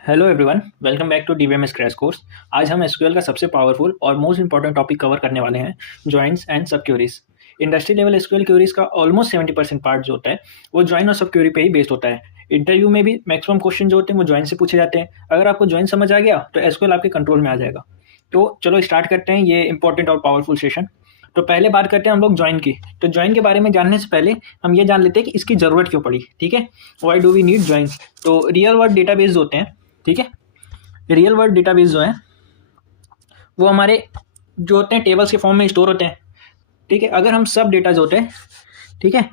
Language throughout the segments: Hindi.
Hello everyone, welcome back to DBMS crash course. आज हम एसक्यूएल का सबसे पावरफुल और मोस्ट इंपॉर्टेंट टॉपिक कवर करने वाले हैं, जॉइंट्स एंड सब queries. Industry level SQL queries का ऑलमोस्ट 70% पार्ट जो होता है वो जॉइन और सब क्वेरी पे ही बेस्ड होता है। इंटरव्यू में भी मैक्सिमम क्वेश्चन जो होते हैं वो जॉइन से पूछे जाते हैं। अगर आपको जॉइन समझ आ गया तो एसक्यूएल आपके कंट्रोल में आ जाएगा। तो चलो स्टार्ट करते हैं ये इंपॉर्टेंट और पावरफुल सेशन। तो पहले बात करते हैं हम लोग जॉइन की। तो जॉइन के बारे में जानने से पहले हम ये जान लेते हैं कि इसकी ज़रूरत क्यों पड़ी। ठीक है, why do we need joins. तो रियल वर्ल्ड डेटाबेस होते हैं, ठीक है, रियल वर्ल्ड डेटाबेस जो है वो हमारे जो होते हैं टेबल्स के फॉर्म में स्टोर होते हैं। ठीक है, अगर हम सब डेटा जो होते हैं, ठीक है,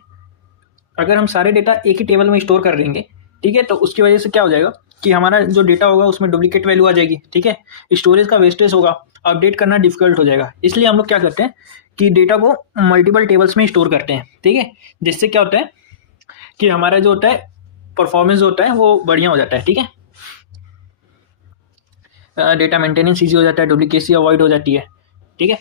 अगर हम सारे डेटा एक ही टेबल में स्टोर कर देंगे, ठीक है, तो उसकी वजह से क्या हो जाएगा कि हमारा जो डेटा होगा उसमें डुप्लीकेट वैल्यू आ जाएगी। ठीक है, स्टोरेज का वेस्टेज होगा, अपडेट करना डिफिकल्ट हो जाएगा। इसलिए हम लोग क्या करते हैं कि डेटा को मल्टीपल टेबल्स में स्टोर करते हैं। ठीक है, जिससे क्या होता है कि हमारा जो होता है परफॉर्मेंस होता है वो बढ़िया हो जाता है। ठीक है, डेटा मेंटेनेंस ईजी हो जाता है, डुप्लीकेसी अवॉइड हो जाती है। ठीक है,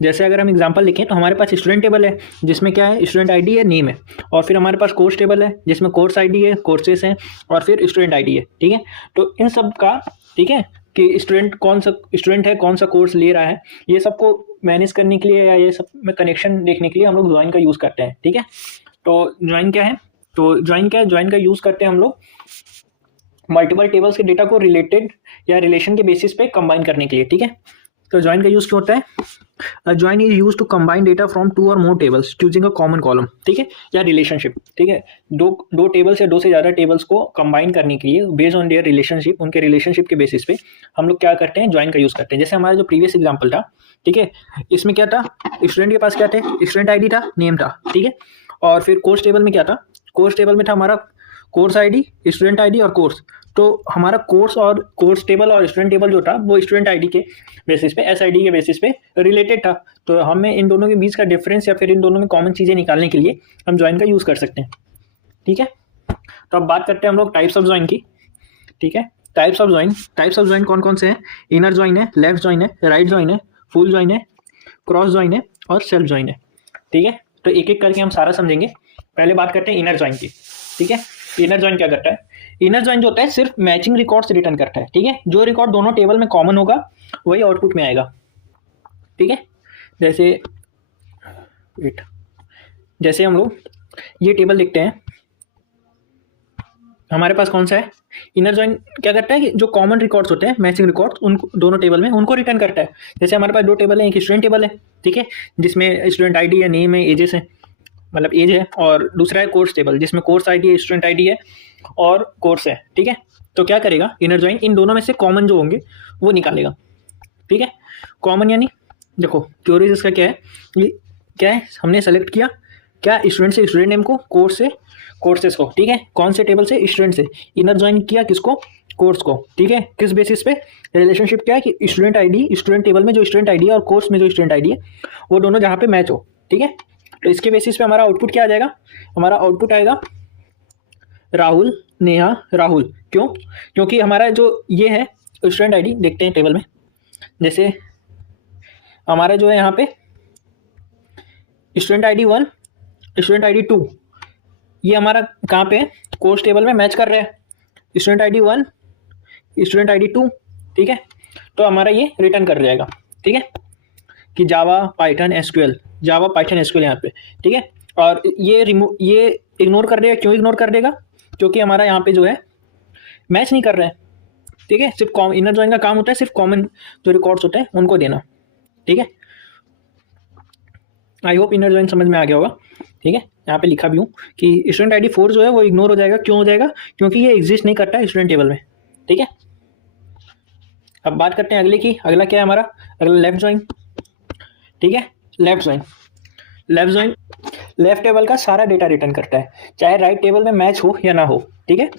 जैसे अगर हम एग्जांपल लिखें तो हमारे पास स्टूडेंट टेबल है जिसमें क्या है, स्टूडेंट आईडी है, नेम है, और फिर हमारे पास कोर्स टेबल है जिसमें कोर्स आईडी है, कोर्सेस हैं, और फिर स्टूडेंट आईडी है। ठीक है, तो इन सब का, ठीक है, कि स्टूडेंट कौन सा स्टूडेंट है, कौन सा कोर्स ले रहा है, ये सबको मैनेज करने के लिए या ये सब में कनेक्शन देखने के लिए हम लोग ज्वाइन का यूज़ करते हैं। ठीक है, तो ज्वाइन क्या है, तो ज्वाइन क्या है, ज्वाइन का यूज़ करते हैं हम लोग मल्टीपल टेबल्स के डेटा को रिलेटेड या रिलेशन के बेसिस पे कंबाइन करने के लिए। ठीक है, तो ज्वाइन का यूज क्यों होता है, join is used to combine data from two और more tables choosing a common column. ठीक है, या रिलेशनशिप। ठीक है, दो टेबल्स या दो से ज़्यादा टेबल्स को कंबाइन करने के लिए बेस्ड ऑन देयर रिलेशनशिप, उनके रिलेशनशिप के बेसिस पे हम लोग क्या करते हैं, ज्वाइन का यूज़ करते हैं। जैसे हमारा जो प्रीवियस एग्जाम्पल था, ठीक है, इसमें क्या था, स्टूडेंट के पास क्या थे, स्टूडेंट आईडी था, नेम था। ठीक है, और फिर कोर्स टेबल में क्या था, कोर्स टेबल में था हमारा कोर्स आईडी, स्टूडेंट आईडी और कोर्स। तो हमारा कोर्स और कोर्स टेबल और स्टूडेंट टेबल जो था वो स्टूडेंट आईडी के बेसिस पे, एस आईडी के बेसिस पे रिलेटेड था। तो हमें इन दोनों के बीच का डिफरेंस या फिर इन दोनों में कॉमन चीज़ें निकालने के लिए हम ज्वाइन का यूज़ कर सकते हैं। ठीक है, तो अब बात करते हैं हम लोग टाइप्स ऑफ ज्वाइन की। ठीक है, टाइप्स ऑफ ज्वाइन कौन कौन से हैं, इनर ज्वाइन है, लेफ्ट ज्वाइन है, राइट ज्वाइन है, फुल ज्वाइन है, क्रॉस ज्वाइन है और सेल्फ ज्वाइन है। ठीक है, तो एक एक करके हम सारा समझेंगे। पहले बात करते हैं इनर ज्वाइन की। ठीक है, इनर ज्वाइन क्या करता है, इनर ज्वाइन जो होता है सिर्फ मैचिंग रिकॉर्ड्स रिटर्न करता है। ठीक है, जो रिकॉर्ड दोनों टेबल में कॉमन होगा वही आउटपुट में आएगा। ठीक है, जैसे वेट, जैसे हम लोग ये टेबल देखते हैं, हमारे पास कौन सा है, इनर ज्वाइन क्या करता है कि जो कॉमन रिकॉर्ड्स होते हैं, मैचिंग रिकॉर्ड्स, उन दोनों टेबल में उनको रिटर्न करता है। जैसे हमारे पास दो टेबल है, एक स्टूडेंट टेबल है, ठीक है, जिसमें स्टूडेंट आईडी है, नेम है, एजेस है, मतलब एज है, और दूसरा है कोर्स टेबल जिसमें कोर्स आईडी है, स्टूडेंट आईडी है और कोर्स है। ठीक है, तो क्या करेगा इनर ज्वाइन, इन दोनों में से कॉमन जो होंगे वो निकालेगा। ठीक है, कॉमन यानी देखो क्योरीज इसका क्या है, ये क्या है, हमने सेलेक्ट किया क्या, स्टूडेंट से स्टूडेंट नेम को, कोर्स से कोर्सेस को। ठीक है, कौन से टेबल से, स्टूडेंट से। इनर ज्वाइन किया किसको, कोर्स को। ठीक है, किस बेसिस पे, रिलेशनशिप क्या है कि स्टूडेंट आईडी, स्टूडेंट टेबल में जो स्टूडेंट आईडी है और कोर्स में जो स्टूडेंट आईडी है वो दोनों जहाँ पे मैच हो। ठीक है, तो इसके बेसिस पे हमारा आउटपुट क्या आ जाएगा, हमारा आउटपुट आएगा राहुल, नेहा, राहुल। क्यों, क्योंकि हमारा जो ये है स्टूडेंट आईडी, देखते हैं टेबल में, जैसे हमारा जो है यहाँ पे स्टूडेंट आईडी 1, स्टूडेंट आईडी 2, ये हमारा कहाँ पे है, कोर्स टेबल में मैच कर रहे हैं, स्टूडेंट आईडी 1, स्टूडेंट आईडी 2। ठीक है, तो हमारा ये रिटर्न कर जाएगा। ठीक है, कि जावा पाइथन एसक्यूएल, जावा पाइथन एसक्यूएल यहाँ पे। ठीक है, और ये इग्नोर कर देगा, क्यों इग्नोर कर देगा, क्योंकि हमारा यहाँ पे जो है मैच नहीं कर रहे हैं। ठीक है, सिर्फ इनर ज्वाइन का काम होता है सिर्फ कॉमन जो रिकॉर्ड्स होते हैं उनको देना। ठीक है, आई होप इनर ज्वाइन समझ में आ गया होगा। ठीक है, यहाँ पे लिखा भी हूँ कि स्टूडेंट आईडी 4 जो है वो इग्नोर हो जाएगा। क्यों हो जाएगा, क्योंकि ये एग्जिस्ट नहीं करता है स्टूडेंट टेबल में। ठीक है, अब बात करते हैं अगले की। अगला क्या है हमारा, अगला लेफ्ट ज्वाइन। ठीक है, लेफ्ट ज्वाइन, लेफ्ट टेबल का सारा डेटा रिटर्न करता है, चाहे राइट टेबल में मैच हो या ना हो। ठीक है,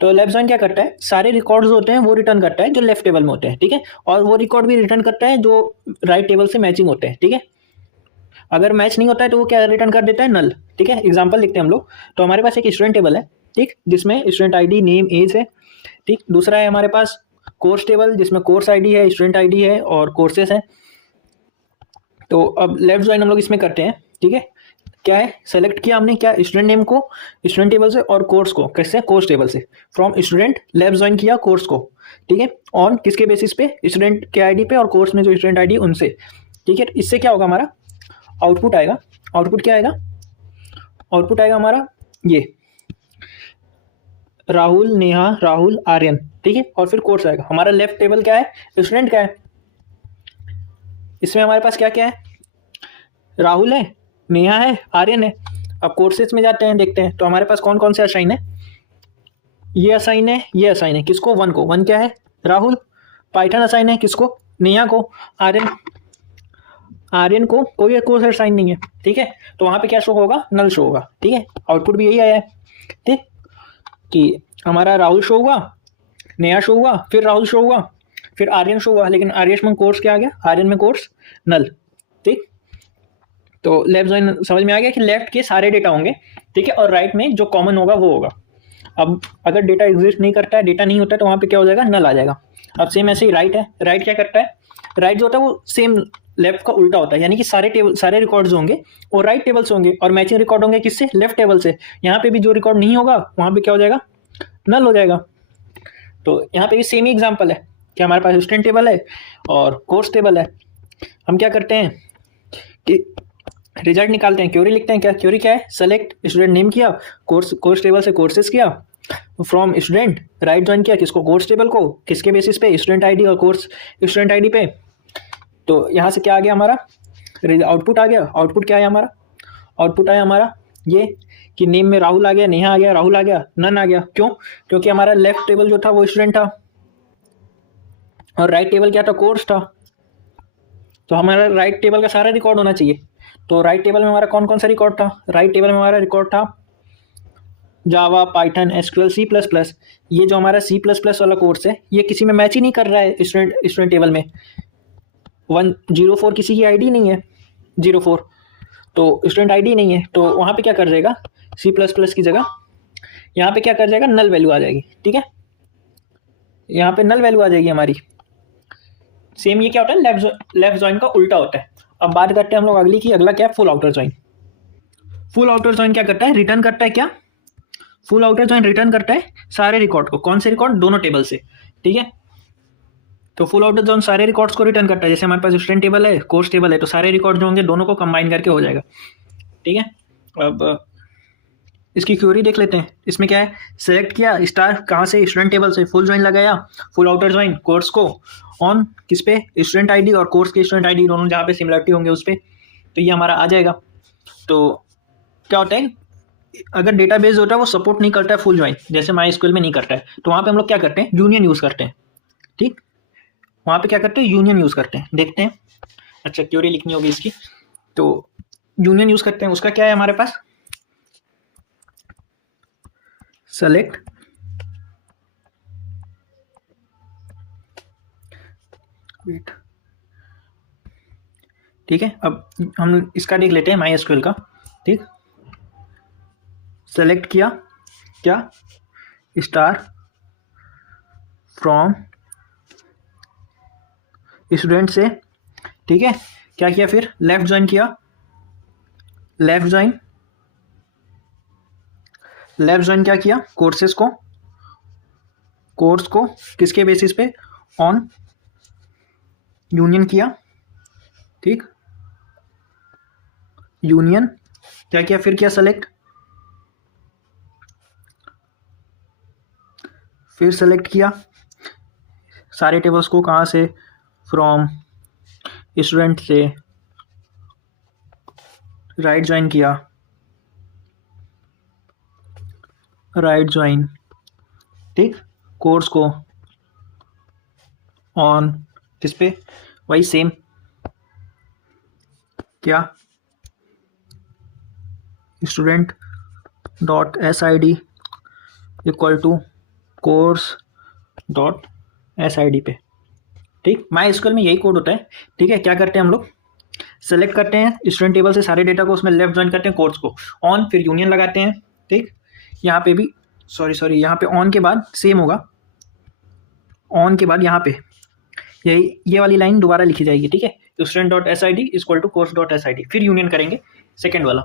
तो लेफ्ट ज्वाइन क्या करता है, सारे रिकॉर्ड्स होते हैं वो रिटर्न करता है जो लेफ्ट टेबल में होते हैं। ठीक है, और वो रिकॉर्ड भी रिटर्न करता है जो राइट टेबल से मैचिंग होते हैं। ठीक है, अगर मैच नहीं होता है तो वो क्या रिटर्न कर देता है, नल। ठीक है, एग्जाम्पल लिखते हैं हम लोग। तो हमारे पास एक स्टूडेंट टेबल है, ठीक, जिसमें स्टूडेंट आईडी, नेम, एज है। ठीक, दूसरा है हमारे पास कोर्स टेबल जिसमें कोर्स आईडी है, स्टूडेंट आईडी है और कोर्सेस हैं। तो अब लेफ्ट ज्वाइन हम लोग इसमें करते हैं। ठीक है, क्या है, सेलेक्ट किया हमने क्या, स्टूडेंट नेम को स्टूडेंट टेबल से और कोर्स को कैसे, कोर्स टेबल से। फ्रॉम स्टूडेंट लेफ्ट ज्वाइन किया कोर्स को, ठीक है, ऑन किसके बेसिस पे, स्टूडेंट के आईडी पे और कोर्स में जो स्टूडेंट आईडी उनसे, ठीक है। इससे क्या होगा हमारा आउटपुट आएगा, आउटपुट क्या आएगा, आउटपुट आएगा हमारा ये राहुल, नेहा, राहुल, आर्यन, ठीक है, और फिर कोर्स आएगा। हमारा लेफ्ट टेबल क्या है, स्टूडेंट का है, इसमें हमारे पास क्या क्या है, राहुल है, नेहा है, आर्यन है। अब कोर्सेज में जाते हैं, देखते हैं तो हमारे पास कौन कौन से असाइन है, ये असाइन है, ये असाइन है किसको, वन को, वन क्या है राहुल। पाइथन असाइन है किसको, नेहा को। आर्यन, आर्यन को कोई कोर्स असाइन नहीं है, ठीक है, तो वहाँ पे क्या शो होगा, नल शो होगा, ठीक है। आउटपुट भी यही आया है, ठीक, कि हमारा राहुल शो हुआ, नेहा शो हुआ, फिर राहुल शो हुआ, फिर आर्यन शो हुआ, लेकिन आर्यन में कोर्स क्या आ गया, आर्यन में कोर्स नल, ठीक। तो लेफ्ट ज्वाइन समझ में आ गया कि लेफ्ट के सारे डेटा होंगे, ठीक है, और राइट में जो कॉमन होगा वो होगा। अब अगर डेटा एग्जिस्ट नहीं करता है, डेटा नहीं होता है, तो वहाँ पे क्या हो जाएगा, नल आ जाएगा। अब सेम ऐसे ही राइट है, राइट क्या करता है, राइट जो होता है वो सेम लेफ्ट का उल्टा होता है, यानी कि सारे टेबल, सारे रिकॉर्ड्स होंगे और राइट टेबल से होंगे और मैचिंग रिकॉर्ड होंगे किससे, लेफ्ट टेबल से। यहाँ पे भी जो रिकॉर्ड नहीं होगा वहाँ पे क्या हो जाएगा, नल हो जाएगा। तो यहाँ पे भी सेम ही एग्जाम्पल है कि हमारे पास स्टूडेंट टेबल है और कोर्स टेबल है। हम क्या करते हैं कि रिजल्ट निकालते हैं, क्वेरी लिखते हैं, क्या क्वेरी क्या है, सेलेक्ट स्टूडेंट नेम किया, कोर्स टेबल से कोर्सेज किया, फ्रॉम स्टूडेंट राइट ज्वाइन किया किसको, कोर्स टेबल को, किसके बेसिस पे, स्टूडेंट आईडी और कोर्स स्टूडेंट आईडी पे। तो यहाँ से क्या आ गया हमारा आउटपुट आ गया, आउटपुट क्या है हमारा, आउटपुट आया हमारा ये कि नेम में राहुल आ गया, नेहा आ गया, राहुल आ गया, नन आ गया। क्यों, क्योंकि हमारा लेफ्ट टेबल जो था वो स्टूडेंट था और राइट टेबल क्या था, कोर्स था। तो हमारा राइट टेबल का सारा रिकॉर्ड होना चाहिए। तो राइट टेबल में हमारा कौन कौन सा रिकॉर्ड था, राइट टेबल में हमारा रिकॉर्ड था Java, Python, SQL, C plus plus. ये जो हमारा सी प्लस प्लस वाला कोर्स है ये किसी में मैच ही नहीं कर रहा है, स्टूडेंट टेबल में 104 किसी की आईडी नहीं है, 04 तो स्टूडेंट आईडी नहीं है। तो वहाँ पे क्या कर देगा, सी प्लस प्लस की जगह यहाँ पे क्या कर जाएगा, नल वैल्यू आ जाएगी, ठीक है, यहाँ पे नल वैल्यू आ जाएगी हमारी। सेम ये क्या होता है, लेफ्ट ज्वाइन का उल्टा होता है। अब बात करते हैं हम लोग अगली की, अगला क्या है, full outer join. Full outer join क्या करता है, रिटर्न करता है क्या, फुल आउटर ज्वाइन रिटर्न करता है सारे रिकॉर्ड को, कौन से रिकॉर्ड, दोनों टेबल से, ठीक है। तो फुल आउटर ज्वाइन सारे रिकॉर्ड्स को रिटर्न करता है, जैसे हमारे पास स्टूडेंट टेबल है, कोर्स टेबल है, तो सारे रिकॉर्ड जो होंगे दोनों को कंबाइन करके हो जाएगा, ठीक है। अब इसकी क्वेरी देख लेते हैं, इसमें क्या है, सेलेक्ट किया स्टार कहाँ से, स्टूडेंट टेबल से, फुल ज्वाइन लगाया, फुल आउटर ज्वाइन कोर्स को, ऑन किस पे, स्टूडेंट आईडी और कोर्स के स्टूडेंट आईडी दोनों जहाँ पे सिमिलरिटी होंगे उस पर, तो ये हमारा आ जाएगा। तो क्या होता है, अगर डेटाबेस होता है वो सपोर्ट नहीं करता है फुल ज्वाइन, जैसे MySQL में नहीं करता है, तो वहाँ पे हम लोग क्या करते हैं, यूनियन यूज़ करते हैं, ठीक, वहाँ पे क्या करते हैं, यूनियन यूज़ करते हैं। देखते हैं, अच्छा क्वेरी लिखनी होगी इसकी, तो यूनियन यूज़ करते हैं। उसका क्या है हमारे पास, सेलेक्ट वेट, ठीक है। अब हम इसका देख लेते हैं MySQL का, ठीक, सेलेक्ट किया क्या, स्टार फ्रॉम स्टूडेंट से, ठीक है, क्या किया, फिर लेफ्ट ज्वाइन किया, लेफ्ट ज्वाइन क्या किया, कोर्सेज को, कोर्स को किसके बेसिस पे, ऑन यूनियन किया, ठीक, यूनियन क्या किया, फिर किया सेलेक्ट, फिर सेलेक्ट किया सारे टेबल्स को, कहाँ से, फ्रॉम स्टूडेंट से, राइट ज्वाइन किया, राइट ज्वाइन, ठीक, कोर्स को ऑन किस पे, वही सेम क्या, student dot SID equal to course dot SID पे, ठीक। MySQL में यही कोड होता है, ठीक है। क्या करते हैं हम लोग, सेलेक्ट करते हैं स्टूडेंट टेबल से सारे डेटा को, उसमें लेफ्ट ज्वाइन करते हैं कोर्स को, ऑन, फिर यूनियन लगाते हैं, ठीक। यहाँ पे भी सॉरी यहाँ पे ऑन के बाद सेम होगा, ऑन के बाद यहाँ पे यही ये वाली लाइन दोबारा लिखी जाएगी, ठीक है, student dot SID equal to course dot SID, फिर यूनियन करेंगे सेकेंड वाला,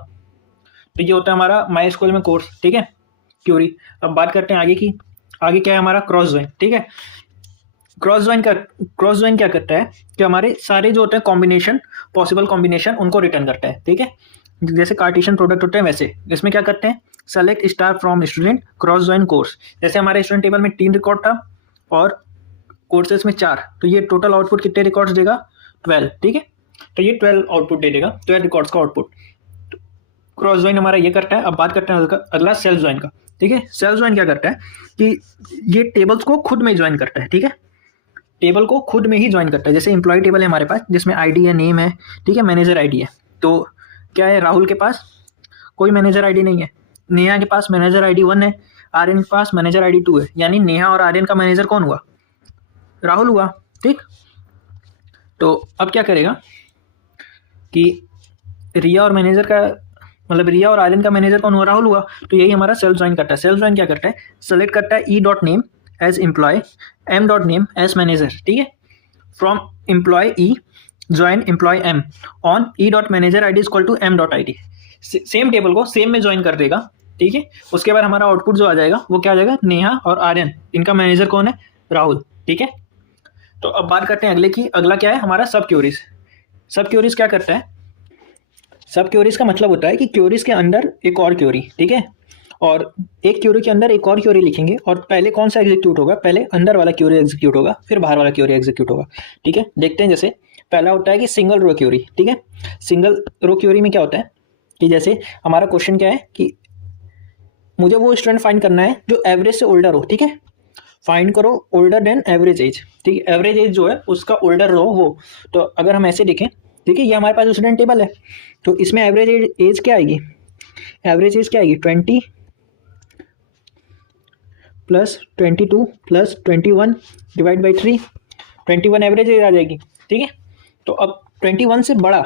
तो ये होता है हमारा माई स्कूल में कोर्स, ठीक है, क्यूरी। अब बात करते हैं आगे की। आगे क्या है हमारा क्रॉस ज्वाइन, ठीक है। क्रॉस ज्वाइन क्या करता है कि हमारे सारे जो होते हैं कॉम्बिनेशन, पॉसिबल कॉम्बिनेशन, उनको रिटर्न करता है, ठीक है। जैसे कार्टेशियन प्रोडक्ट होते हैं वैसे इसमें क्या करते हैं, select star from student cross join course. जैसे हमारे स्टूडेंट टेबल में 3 रिकॉर्ड था और कोर्सेज में 4, तो ये टोटल आउटपुट कितने रिकॉर्ड्स देगा, 12, ठीक है। तो ये 12 आउटपुट दे देगा, 12 रिकॉर्ड्स का आउटपुट। क्रॉस ज्वाइन हमारा ये करता है। अब बात करते हैं अगला सेल्फ ज्वाइन का, ठीक है। सेल्फ ज्वाइन क्या करता है कि ये टेबल्स को खुद में ज्वाइन करता है, ठीक है, टेबल को खुद में ही ज्वाइन करता है। जैसे एम्प्लॉय टेबल है हमारे पास जिसमें आईडी है, नेम है, ठीक है, मैनेजर आईडी है। तो क्या है, राहुल के पास कोई मैनेजर आईडी नहीं है, नेहा के पास मैनेजर आईडी 1 है, आर्यन के पास मैनेजर आईडी 2 है, यानी नेहा और आर्यन का मैनेजर कौन हुआ, राहुल हुआ, ठीक। तो अब क्या करेगा कि रिया और मैनेजर का मतलब रिया और आर्यन का मैनेजर कौन हुआ, राहुल हुआ। तो यही हमारा सेल्फ ज्वाइन करता है। सेल्फ ज्वाइन क्या करता है, सेलेक्ट करता है E dot name as employee, M dot name as manager, ठीक है, from employee E join employee M on E dot manager ID equal to M dot ID. Same table को सेम में ज्वाइन कर देगा, ठीक है। उसके बाद हमारा आउटपुट जो आ जाएगा वो क्या आ जाएगा, नेहा और आर्यन, इनका मैनेजर कौन है, राहुल, ठीक है। तो अब बात करते हैं अगले की। अगला क्या है हमारा सब क्यूरीज। सब क्यूरीज क्या करता है, सब क्यूरीज का मतलब होता है कि क्यूरीज के अंदर एक और क्यूरी, ठीक है, और एक क्यूरी के अंदर एक और क्यूरी लिखेंगे, और पहले कौन सा एग्जीक्यूट होगा, पहले अंदर वाला क्यूरी एग्जीक्यूट होगा, फिर बाहर वाला क्यूरी एग्जीक्यूट होगा, ठीक है। देखते हैं, जैसे पहला होता है कि सिंगल रो क्यूरी, ठीक है। सिंगल रो क्यूरी में क्या होता है कि जैसे हमारा क्वेश्चन क्या है कि मुझे वो स्टूडेंट फाइंड करना है जो एवरेज से ओल्डर हो, ठीक है, फाइंड करो ओल्डर देन एवरेज एज, ठीक है, एवरेज एज जो है उसका ओल्डर रो हो। तो अगर हम ऐसे देखें, ठीक है, ये हमारे पास स्टूडेंट टेबल है, तो इसमें एवरेज एज क्या आएगी, एवरेज एज क्या आएगी, 20 plus 22 plus 21 divide by 3, 21 average age आ जाएगी, ठीक है। तो अब 21 से बड़ा,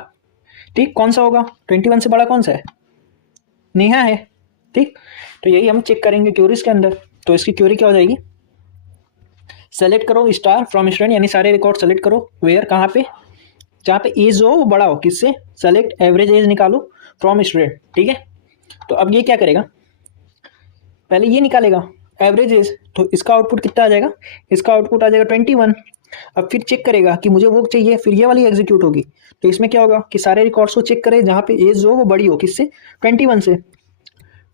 ठीक, कौन सा होगा, 21 से बड़ा कौन सा है, नेहा है, ठीक। तो यही हम चेक करेंगे क्यूरीज के अंदर। तो इसकी क्यूरी क्या हो जाएगी, सेलेक्ट करो स्टार फ्रॉम स्टूडेंट, यानी सारे रिकॉर्ड सेलेक्ट करो, वेयर कहाँ पे, जहाँ पे एज हो वो बड़ा हो, किससे, सेलेक्ट एवरेज एज निकालो फ्रॉम स्टूडेंट, ठीक है। तो अब ये क्या करेगा, पहले ये निकालेगा एवरेज एज, तो इसका आउटपुट कितना आ जाएगा, इसका आउटपुट आ जाएगा 21। अब फिर चेक करेगा कि मुझे वो चाहिए, फिर ये वाली एग्जीक्यूट होगी। तो इसमें क्या होगा कि सारे रिकॉर्ड्स को चेक करे जहाँ पे एज जो वो बड़ी हो, किससे, 21 से,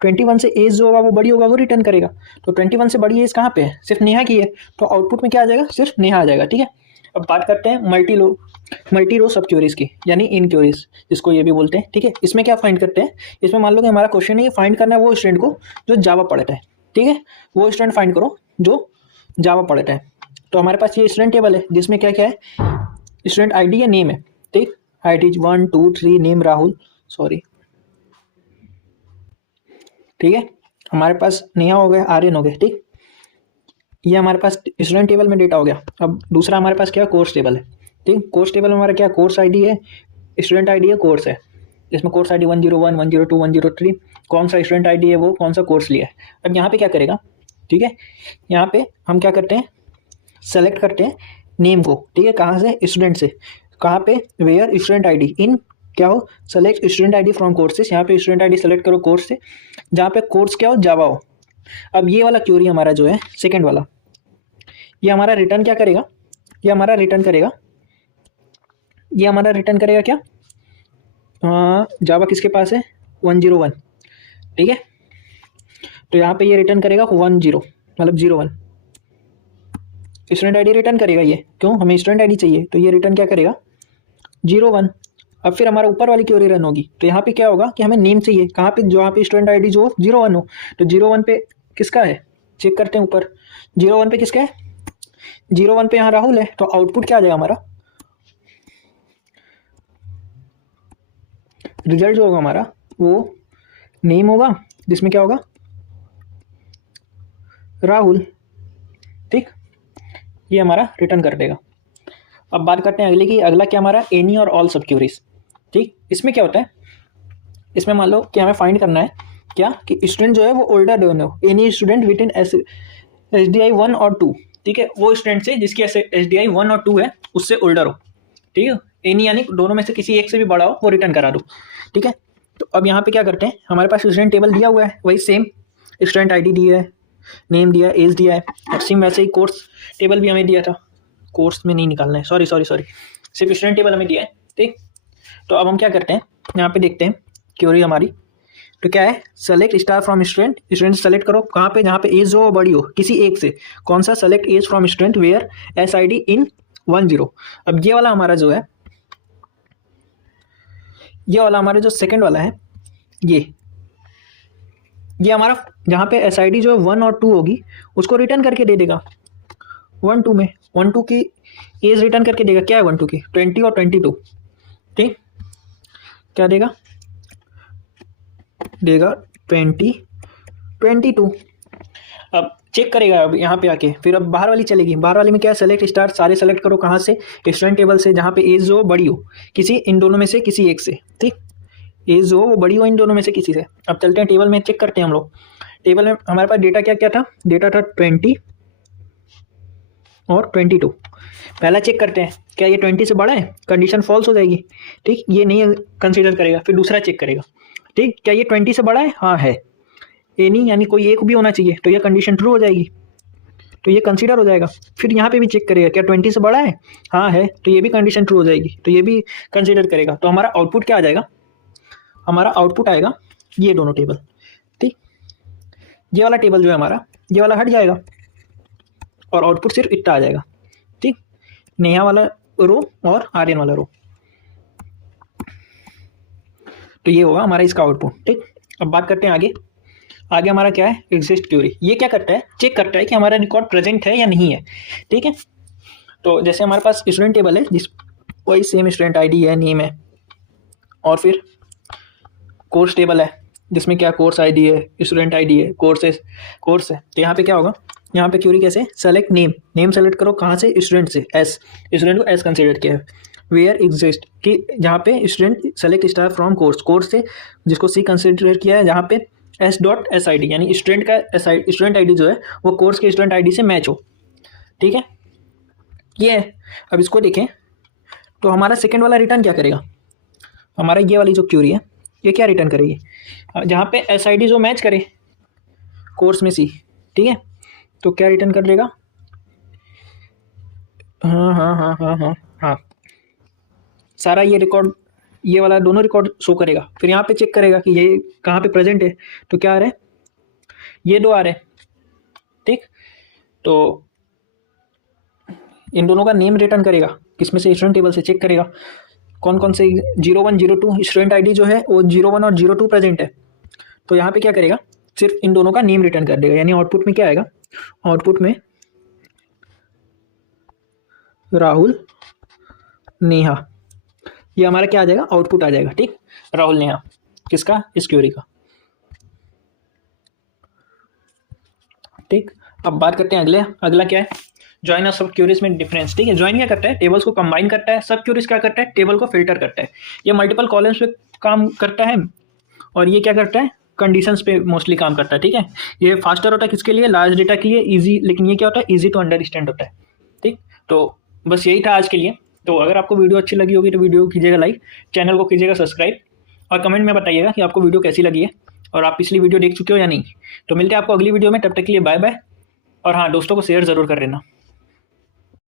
21 से एज जो होगा वो बड़ी होगा, वो रिटर्न करेगा। तो 21 से बड़ी एज कहाँ पे है, सिर्फ नेहा की है, तो आउटपुट में क्या आ जाएगा, सिर्फ नेहा आ जाएगा, ठीक है। अब बात करते हैं मल्टी रो सब क्यूरीज की, यानी इन क्यूरीज जिसको ये भी बोलते हैं, ठीक है। इसमें क्या फाइंड करते हैं, इसमें मान लो कि हमारा क्वेश्चन है, फाइंड करना है वो स्टूडेंट को जो जावा पढ़ता है, ठीक है, वो स्टूडेंट फाइंड करो जो जावा पढ़ता है। तो हमारे पास ये स्टूडेंट टेबल है जिसमें क्या क्या है, स्टूडेंट आईडी या नेम है, ठीक, आईडी 1 2 3, नेम राहुल, सॉरी, ठीक है। हमारे पास नेहा हो गया, आर्यन हो गया, ठीक, ये हमारे पास स्टूडेंट टेबल में डेटा हो गया। अब दूसरा हमारे पास क्या, कोर्स टेबल है, ठीक। कोर्स टेबल में हमारा क्या, कोर्स आईडी है, स्टूडेंट आईडी है, कोर्स है, इसमें कोर्स आईडी 101 102 103, कौन सा स्टूडेंट आईडी है वो, कौन सा कोर्स लिया है। अब यहाँ पे क्या करेगा, ठीक है, यहाँ पे हम क्या करते हैं, सेलेक्ट करते हैं नेम को, ठीक है, कहाँ से, स्टूडेंट से, कहाँ पे, वेयर स्टूडेंट आईडी इन क्या हो, select student ID from courses, यहाँ पे स्टूडेंट आईडी सेलेक्ट करो कोर्स से, जहाँ पे कोर्स क्या हो, जावा हो। अब ये वाला क्यूरी हमारा जो है सेकेंड वाला, ये हमारा रिटर्न क्या करेगा, ये हमारा रिटर्न करेगा, ये हमारा रिटर्न करेगा क्या, जावा किसके पास है, 101, ठीक है। तो यहाँ पे ये रिटर्न करेगा 10 मतलब 01, स्टूडेंट आईडी रिटर्न करेगा ये, क्यों, हमें स्टूडेंट आईडी चाहिए, तो ये रिटर्न क्या करेगा, 01। अब फिर हमारा ऊपर वाली क्यूरी रन होगी, तो यहाँ पे क्या होगा कि हमें नेम चाहिए, कहाँ पे, जो यहाँ पे स्टूडेंट आईडी जो 01 हो, तो 01 पे किसका है, चेक करते हैं ऊपर, 01 पे किसका है, 01 पे यहाँ राहुल है। तो आउटपुट क्या आ जाएगा हमारा, रिजल्ट जो होगा हमारा वो नेम होगा, जिसमें क्या होगा, राहुल, ठीक, ये हमारा रिटर्न कर देगा। अब बात करते हैं अगले की। अगला क्या हमारा, एनी और ऑल सब क्यूरीज, ठीक। इसमें क्या होता है, इसमें मान लो कि हमें फाइंड करना है क्या, कि स्टूडेंट जो है वो ओल्डर देन हो, any student with in SDI 1 और 2, ठीक है, वो स्टूडेंट से जिसकी SDI 1 और 2 है उससे ओल्डर हो, ठीक है, एनी यानी दोनों में से किसी एक से भी बड़ा हो, वो रिटर्न करा दो, ठीक है। तो अब यहाँ पे क्या करते हैं, हमारे पास स्टूडेंट टेबल दिया हुआ है, वही सेम स्टूडेंट आईडी दिया है, नेम दिया है, एज दिया है, और सेम वैसे ही कोर्स टेबल भी हमें दिया था, कोर्स में नहीं निकालना है, सॉरी, सिर्फ स्टूडेंट टेबल हमें दिया है। ठीक, तो अब हम क्या करते हैं, यहाँ पे देखते हैं क्वेरी हमारी, तो क्या है, select star from student, student select करो कहाँ पे, जहाँ पे एज हो बड़ी हो किसी एक से, कौन सा, select as from student where SID in 10। अब ये वाला हमारा जो है, ये वाला हमारा जो सेकंड वाला है, ये हमारा जहाँ पे SID जो है 1 और 2 होगी उसको रिटर्न करके दे देगा 1 2 में, 1 2 की एज रिटर्न करके देगा, क्या है 1 2 की 20 और 22। ठीक, क्या देगा 20 22। अब चेक करेगा, अब यहाँ पे आके फिर अब बाहर वाली चलेगी, बाहर वाली में क्या है, सेलेक्ट स्टार, सारे सेलेक्ट करो कहाँ से, स्टूडेंट टेबल से, जहाँ पे एज हो बड़ी हो किसी इन दोनों में से किसी एक से। ठीक, एज हो वो बड़ी हो इन दोनों में से किसी से। अब चलते हैं टेबल में, चेक करते हैं हम लोग, टेबल में हमारे पास डेटा क्या क्या था, डेटा था 20 और 22। पहला चेक करते हैं क्या ये 20 से बड़ा है, कंडीशन फॉल्स हो जाएगी। ठीक, ये नहीं कंसीडर करेगा, फिर दूसरा चेक करेगा। ठीक, क्या ये 20 से बड़ा है, हाँ है, एनी यानी कोई एक भी होना चाहिए, तो ये कंडीशन ट्रू हो जाएगी, तो ये कंसीडर हो जाएगा। फिर यहाँ पे भी चेक करेगा क्या 20 से बड़ा है, हाँ है, तो ये भी कंडीशन ट्रू हो जाएगी, तो ये भी कंसीडर करेगा। तो हमारा आउटपुट क्या आ जाएगा, हमारा आउटपुट आएगा ये दोनों टेबल। ठीक, ये वाला टेबल जो है हमारा, ये वाला हट जाएगा और आउटपुट सिर्फ इतना आ जाएगा। ठीक, नेहा वाला रो और आर्यन वाला रो, तो ये होगा हमारा इसका आउटपुट। ठीक, अब बात करते हैं आगे, आगे हमारा क्या है, एग्जिस्ट क्यूरी। ये क्या करता है, चेक करता है कि हमारा रिकॉर्ड प्रेजेंट है या नहीं है। ठीक है, तो जैसे हमारे पास स्टूडेंट टेबल है, जिस वही सेम स्टूडेंट आईडी है, नेम है, और फिर कोर्स टेबल है जिसमें क्या कोर्स आईडी है, स्टूडेंट आईडी है, कोर्स है। तो यहाँ पे क्या होगा, यहाँ पे क्यूरी कैसे, सेलेक्ट नेम सेलेक्ट करो कहाँ से, स्टूडेंट से, एस, स्टूडेंट को एस कंसिडर किया है, वेयर एग्जिस्ट कि जहाँ पे student select star from course से, जिसको सी कंसिडर किया है, जहाँ पे S.SID यानी स्टूडेंट का स्टूडेंट आईडी जो है वो कोर्स के स्टूडेंट आईडी से मैच हो। ठीक है, ये है। अब इसको देखें तो हमारा सेकेंड वाला रिटर्न क्या करेगा, हमारा ये वाली जो क्यूरी है ये क्या रिटर्न करेगी, जहाँ पे SID जो मैच करे कोर्स में सी। ठीक है, तो क्या रिटर्न कर देगा, हाँ, सारा ये रिकॉर्ड, ये वाला दोनों रिकॉर्ड शो करेगा। फिर यहाँ पे चेक करेगा कि ये कहाँ पे प्रेजेंट है, तो क्या आ रहा है, ये दो आ रहे हैं। ठीक, तो इन दोनों का नेम रिटर्न करेगा, किसमें से, स्टूडेंट टेबल से चेक करेगा कौन कौन से 01 02 स्टूडेंट आईडी जो है वो 01 और 02 प्रेजेंट है। तो यहाँ पे क्या करेगा, सिर्फ इन दोनों का नेम रिटर्न कर देगा, यानी आउटपुट में क्या आएगा, आउटपुट में राहुल नेहा, ये हमारा क्या आ जाएगा, आउटपुट आ जाएगा। ठीक, राहुल नेहा किसका, इस क्यूरी का। ठीक, अब बात करते हैं अगला क्या है, ज्वाइन और सब क्यूरीज में डिफरेंस। ठीक है, ज्वाइन क्या करता है, टेबल्स को कंबाइन करता है, सब क्यूरीज क्या करता है, टेबल को फिल्टर करता है। ये मल्टीपल कॉलम्स पे काम करता है, और ये क्या करता है, कंडीशंस पे मोस्टली काम करता है। ठीक है, ये फास्टर होता है किसके लिए, लार्ज डेटा के लिए ईजी, लेकिन ये क्या होता है, ईजी टू अंडरस्टैंड होता है। ठीक, तो बस यही था आज के लिए। तो अगर आपको वीडियो अच्छी लगी होगी तो वीडियो कीजिएगा लाइक, चैनल को कीजिएगा सब्सक्राइब, और कमेंट में बताइएगा कि आपको वीडियो कैसी लगी है और आप पिछली वीडियो देख चुके हो या नहीं। तो मिलते हैं आपको अगली वीडियो में, तब तक के लिए बाय बाय, और हाँ, दोस्तों को शेयर ज़रूर कर देना।